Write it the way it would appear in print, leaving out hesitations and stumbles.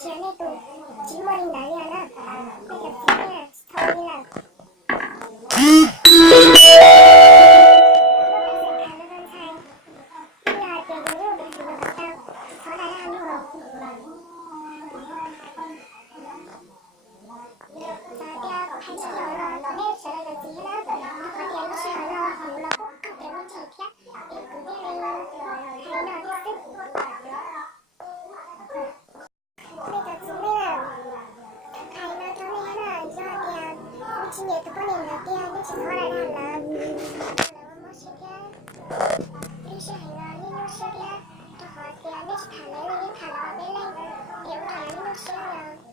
지안해도 질머리 난리야 나. 그러니까 지안이랑 서울이랑 가능한 사이 일할 때 요령을 불러갔다 전화를 하는 거. Dia hay chỉ nói là có biết sẽ là gì đó có tiền sẽ là không là có tiền chỉ thiết thì cứ biết đi hay nói đi sức bây giờ chúng mình là hay nói cho nên là do tiền chỉ nhớ từ con là tiền nhưng chỉ nói là một sự tiền đi sẽ hay là những sự tiền tôi hỏi tiền biết thả lấy thả nó bên này nếu thả những sự tiền